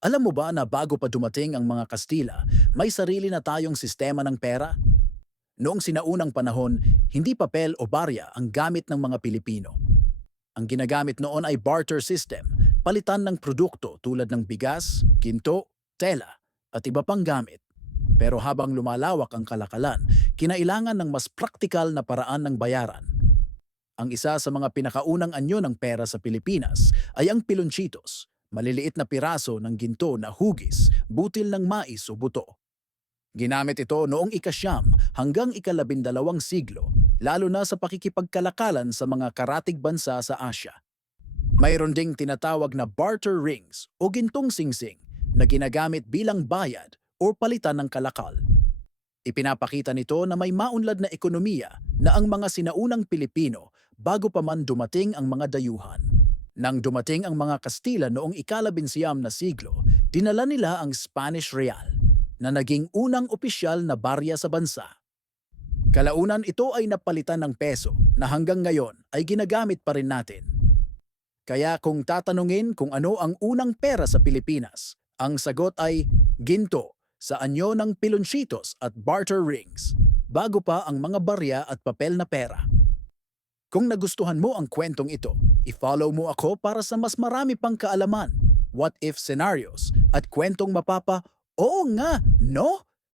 Alam mo ba na bago pa dumating ang mga Kastila, may sarili na tayong sistema ng pera? Noong sinaunang panahon, hindi papel o barya ang gamit ng mga Pilipino. Ang ginagamit noon ay barter system, palitan ng produkto tulad ng bigas, ginto, tela, at iba pang gamit. Pero habang lumalawak ang kalakalan, kinailangan ng mas praktikal na paraan ng bayaran. Ang isa sa mga pinakaunang anyo ng pera sa Pilipinas ay ang pilonchitos, maliliit na piraso ng ginto na hugis, butil ng mais o buto. Ginamit ito noong ikasyam hanggang ikalabindalawang siglo, lalo na sa pakikipagkalakalan sa mga karatig bansa sa Asya. Mayroon ding tinatawag na barter rings o gintong singsing na ginagamit bilang bayad o palitan ng kalakal. Ipinapakita nito na may maunlad na ekonomiya na ang mga sinaunang Pilipino bago pa man dumating ang mga dayuhan. Nang dumating ang mga Kastila noong ikalabinsiyam na siglo, dinala nila ang Spanish Real, na naging unang opisyal na barya sa bansa. Kalaunan ito ay napalitan ng peso na hanggang ngayon ay ginagamit pa rin natin. Kaya kung tatanungin kung ano ang unang pera sa Pilipinas, ang sagot ay ginto sa anyo ng pilonchitos at barter rings, bago pa ang mga barya at papel na pera. Kung nagustuhan mo ang kwentong ito, i-follow mo ako para sa mas marami pang kaalaman, what-if scenarios, at kwentong mapapa, oo nga, no?